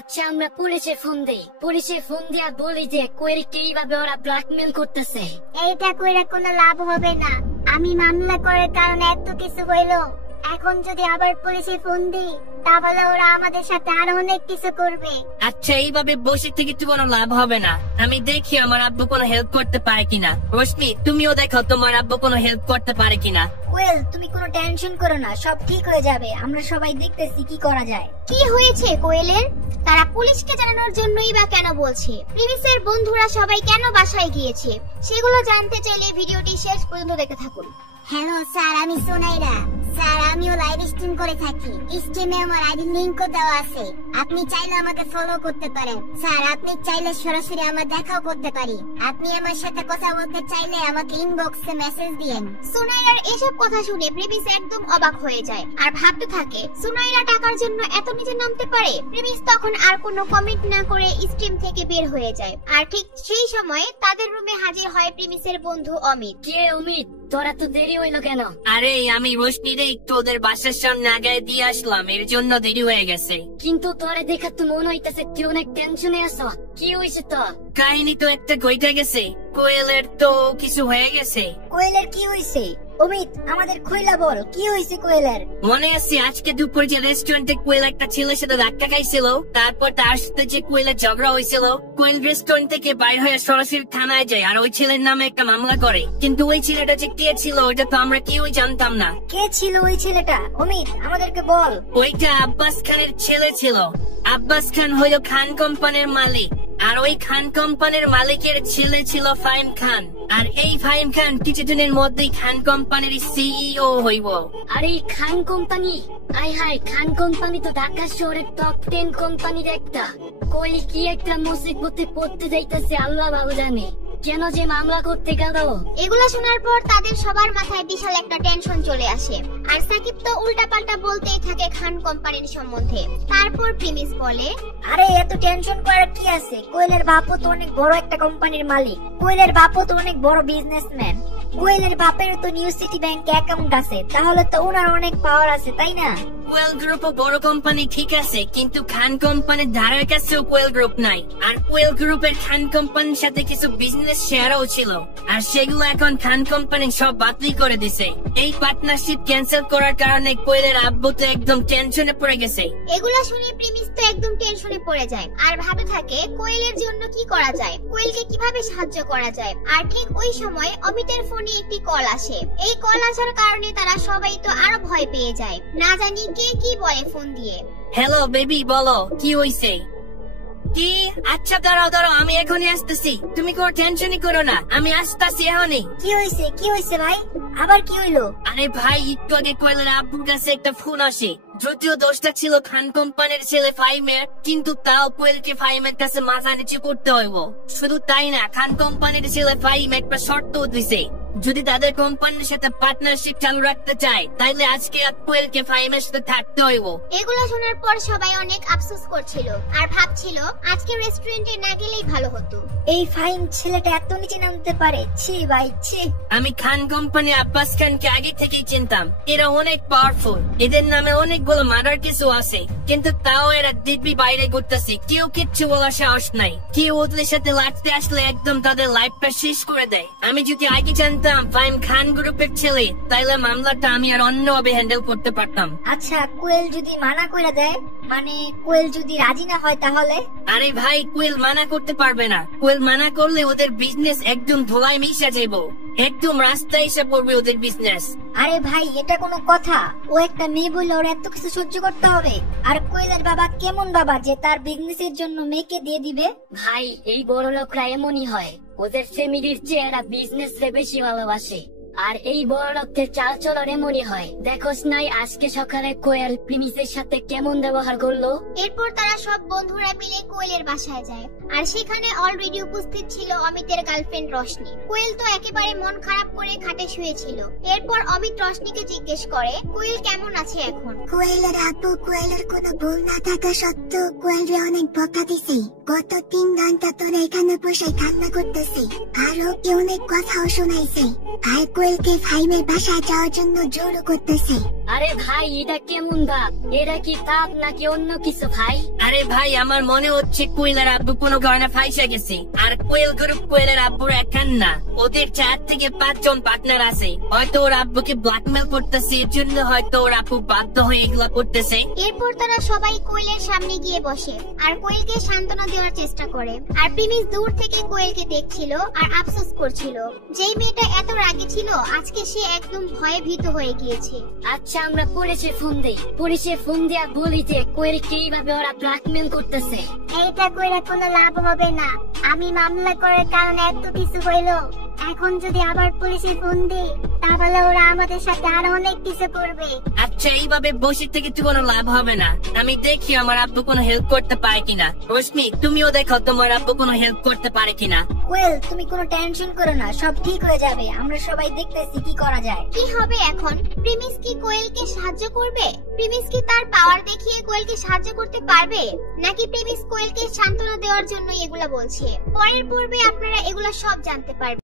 আচ্ছা আমরা পুলিশে ফোন দেই, পুলিশে ফোন দিয়া বলি যে কোয়েলকে এইভাবে ওরা ব্ল্যাকমেল করতেছে। এইটা কইরা কোনো লাভ হবে না, আমি মামলা করার কারণে এত কিছু হইলো। এখন যদি আবার পুলিশে ফোন দিই তাহলে ওরা আমাদের সাথে আরো অনেক কিছু করবে। আচ্ছা এইভাবে বসে থেকে তো কোনো লাভ হবে না, আমি দেখি আমার আব্বু কোনো হেল্প করতে পারে কিনা। রশ্মি তুমিও দেখো তোমার আব্বু কোনো হেল্প করতে পারে কিনা। কোয়েল তুমি কোনো টেনশন করো না, সব ঠিক হয়ে যাবে, আমরা সবাই দেখতেছি কি করা যায়। কি হয়েছে কোয়েলের? তারা পুলিশকে জানানোর জন্যই বা কেন বলছে? প্রিমিসের বন্ধুরা সবাই কেন বাসায় গিয়েছে সেগুলো জানতে চাইলে ভিডিওটি শেষ পর্যন্ত দেখতে থাকুন। হ্যালো স্যার, আমি সোনাইরা। স্যার আমিও লাইভ স্ট্রিম করে থাকি, স্ট্রিমে আমার আইডি লিংকও দেওয়া আছে, আপনি চাইলে আমাকে ফলো করতে পারেন। স্যার আপনি চাইলে সরাসরি আমার দেখাও করতে পারি, আপনি আমার সাথে কথা বলতে চাইলে আমাকে ইনবক্সে মেসেজ দিয়েন। সোনাইরার এসব কথা শুনে প্রিমিস একদম অবাক হয়ে যায় আর ভাবতে থাকে সোনাইরা টাকার জন্য এত নিচে নামতে পারে। প্রিমিস তখন আর কোনো কমেন্ট না করে স্ট্রিম থেকে বের হয়ে যায়। আর ঠিক সেই সময় তাদের রুমে হাজির হয় প্রিমিসের বন্ধু অমিত। কে অমিত, তোরা তো দেরি হইলো কেন? আরে আমি রশ্মিরে একটু ওদের বাসার সামনে আগে দিয়ে আসলাম, এর জন্য দেরি হয়ে গেছে। কিন্তু তোরে দেখা তো মনে হইতেছে তুই অনেক টেনশনে আছো, কি হয়েছে তোর? কাহিনী তো একটা ঘটে গেছে, কোয়েলের তো কিছু হয়ে গেছে। কোয়েলের কি হয়েছে? অমিত আমাদের খইলা বল, কি হয়েছে কোয়েলের? মনে আছে আজকে দুপুর যে রেস্টুরেন্টে কোয়েল একটা ছেলের সাথে ধাক্কা খাইছিল, তারপর তার সাথে যে কোয়েলের ঝগড়া হয়েছিল, কোয়েল রেস্টুরেন্ট থেকে বাইর হয়ে সরাসরি থানায় যায় আর ওই ছেলের নামে একটা মামলা করে। কিন্তু ওই ছেলেটা যে কে ছিল ওটা তো আমরা কেউই জানতাম না। কে ছিল ওই ছেলেটা? অমিত আমাদেরকে বল। ওইটা আব্বাস খানের ছেলে ছিল। আব্বাস খান হলো খান কোম্পানির মালিক, আর ওই খান কোম্পানির মালিকের ছেলে ছিল ফাহিম খান। আর এই ফাহিম খান কিছুদিনের মধ্যেই খান কোম্পানির সিইও হইব। আর এই খান কোম্পানি, আই হাই, খান কোম্পানি তো ঢাকা শহরের টপ 10 কোম্পানির একটা। কোয়েল কি একটা মুসিবতে পড়তে যাইতেছে আল্লাহ ভালো জানে। কেন যে মামলা করতে গেল? এগুলো শোনার পর তাদের সবার মাথায় বিশাল একটা টেনশন চলে আসে। আর সাকিব তো উল্টাপাল্টা বলতেই থাকে খান কোম্পানির সম্বন্ধে। তারপর প্রিমিস বলে, আরে এত টেনশন করার কি আছে, কোয়েলের বাপও তো অনেক বড় একটা কোম্পানির মালিক, কোয়েলের বাপও তো অনেক বড় বিজনেসম্যান, কোয়েলের বাপের তো নিউ সিটি ব্যাংকে অ্যাকাউন্ট আছে, তাহলে তো ওনার অনেক পাওয়ার আছে, তাই না? কোয়েল গ্রুপ বড় কোম্পানি ঠিক আছে, কিন্তু খান কোম্পানির ধারের কাছেও কোয়েল গ্রুপ নাই। আর কোয়েল গ্রুপের খান কোম্পানির সাথে কিছু বিজনেস শেয়ারও ছিল, আর সেগুলো এখন খান কোম্পানি সব বাতিল করে দিছে। এই পার্টনারশিপ ক্যান্সেল করার কারণে কোয়েলের আব্বু তো একদম টেনশনে পড়ে গেছে। এগুলো শুনে প্রিমিস তো একদম টেনশনে পড়ে যায় আর ভাবতে থাকে কোয়েলের জন্য কি করা যায়, কোয়েলকে কিভাবে সাহায্য করা যায়। আর ঠিক ওই সময় অমিতের ফোনে একটি কল আসে। এই কল আসার কারণে তারা সবাই তো আরো ভয় পেয়ে যায়, না জানি কে কি বলে ফোন দিয়ে। হ্যালো বেবি, বলো কি হইছে? কি? আচ্ছা দাঁড়াও দাঁড়াও, আমি এখনই আসতেছি, তুমি কোনো টেনশনই করো না, আমি আসতেছি এখনই। কি হয়েছে, কি হয়েছে ভাই, আবার কি হইলো? আরে ভাই একটু আগে কোয়েলের আব্বুর কাছে একটা ফোন আসে, যদিও দোষটা ছিল খান কোম্পানির ছেলে ফাহিমের, কিন্তু তাও কোয়েলকে ফাহিমের কাছে মাথা নিচু করতে হইব। শুধু তাই না, খান কোম্পানির ছেলে ফাহিম একটা শর্ত দিছে, যদি তাদের কোম্পানির সাথে পার্টনারশিপ চালু রাখতে চায় তাইলে আজকে কোয়েলকে ফাহিমের সাথে থাকতে হইব। এগুলো শোনার পর সবাই অনেক আফসোস করছিল আর ভাবছিল আজকে রেস্টুরেন্টে না গেলেই ভালো হতো। এই ফাহিম ছেলেটা এত নিচে নামতে পারে, ছি ভাই ছি। আমি খান কোম্পানি আব্বাস খানকে আগে থেকেই চিনতাম, এরা অনেক পাওয়ারফুল, এদের নামে অনেকগুলো মার্ডার কেসও আছে, কিন্তু তাও এরা দিব্যি বাইরে ঘুরতেছে, কেউ কিচ্ছু বলার সাহস নাই। কেউ ওদের সাথে লাগতে আসলে একদম তাদের লাইফটা শেষ করে দেয়। আমি যদি আগে জানতাম ফাহিম খান গ্রুপের ছেলে, তাইলে মামলাটা আমি আর অন্যভাবে হ্যান্ডেল করতে পারতাম। আচ্ছা কোয়েল যদি মানা করে দেয়, মানে কোয়েল যদি রাজি না হয় তাহলে? আরে ভাই কোয়েল মানা করতে পারবে না, কোয়েল মানা করলে ওদের বিজনেস একদম ধোলায় মিশে যাবো, একদম রাস্তায় এসে পড়বে ওদের বিজনেস। আরে ভাই এটা কোনো কথা? ও একটা মেয়ে বলে ওর এত কিছু সহ্য করতে হবে? আর কোয়েলের বাবা কেমন বাবা যে তার বিজনেসের জন্য মেয়েকে দিয়ে দিবে? ভাই এই বড় লোকরা এমনই হয়, ওদের ফ্যামিলির চেয়ে এরা বিজনেস রে বেশি ভালোবাসে। আর এই বড় লোকদের চাল চলন এমনই হয়, দেখোস নাই আজকে সকালে কোয়েল প্রিমিসের সাথে কেমন ব্যবহার করলো। এরপর তারা সব বন্ধুরা মিলে কোয়েলের বাসায় যায় আর সেখানে অলরেডি উপস্থিত ছিল অমিতের গার্লফ্রেন্ড রশনি। কোয়েল তো একেবারে মন খারাপ করে খাটে শুয়েছিল। এরপর অমিত রশনিকে জিজ্ঞেস করে কোয়েল কেমন আছে এখন। কোয়েলের আব্বু কোয়েলের কোনো ভুল না থাকা সত্ত্বেও কোয়েলরে অনেক বকা দিছে, গত 3 ঘন্টা ধরে এখানে বসে কান্না করতেছে, আর ওকে অনেক কথাও শোনাইছে, আর কোয়েলকে ফাহিমের বাসায় যাওয়ার জন্য জোর করতেছে। আরে ভাই এটা কেমন ভাব? এটা কি তাপ নাকি অন্য কিছু ভাই? আরে ভাই আমার মনে হচ্ছে কোয়েলের আব্বু কোনো কারণে ফাইসা গেছে। আর কোয়েল গ্রুপ কোয়েলের আব্বুর একান না, ওদের 4 থেকে 5 জন পার্টনার আছে। হয়তো ওর আব্বুকে ব্ল্যাকমেল করতেছে, এর জন্য হয়তো ওর আব্বু বাধ্য হয়ে এগুলা করতেছে। এরপর তারা সবাই কোয়েলের সামনে গিয়ে বসে আর কোয়েলকে সান্ত্বনা দেওয়ার চেষ্টা করে। আর প্রিমিস দূর থেকে কোয়েলকে দেখছিল আর আফসোস করছিল। যেই মেয়েটা এত রাগী ছিল আজকে সে একদম ভয়ে ভীত হয়ে গিয়েছে। আচ্ছা আমরা পুলিশে ফোন দেই, পুলিশে ফোন দিয়া বলি যে কোয়েলকে এইভাবে ওরা ব্ল্যাকমেল করতেছে। এইটা কইরা কোনো লাভ হবে না, আমি মামলা করার কারণে এত কিছু হইলো। এখন যদি আবার পুলিশে ফোন দিই তাহলে ওরা আমাদের সাথে আরো অনেক কিছু করবে। আচ্ছা এইভাবে বসে থেকে তো কোনো লাভ হবে না, আমি দেখি আমার আব্বু কোনো হেল্প করতে পারে কিনা। রশ্মি তুমিও দেখো তোমার আব্বু কোনো হেল্প করতে পারে কিনা। কোয়েল তুমি কোনো টেনশন করো না, সব ঠিক হয়ে যাবে, আমরা সবাই দেখতেছি কি করা যায়। কি হবে এখন? প্রিমিস কি কোয়েলকে সাহায্য করবে? প্রিমিস কি তার পাওয়ার দেখিয়ে কোয়েলকে সাহায্য করতে পারবে, নাকি প্রিমিস কোয়েলকে সান্ত্বনা দেওয়ার জন্য এগুলা বলছে? পরের পর্বে আপনারা এগুলা সব জানতে পারবেন।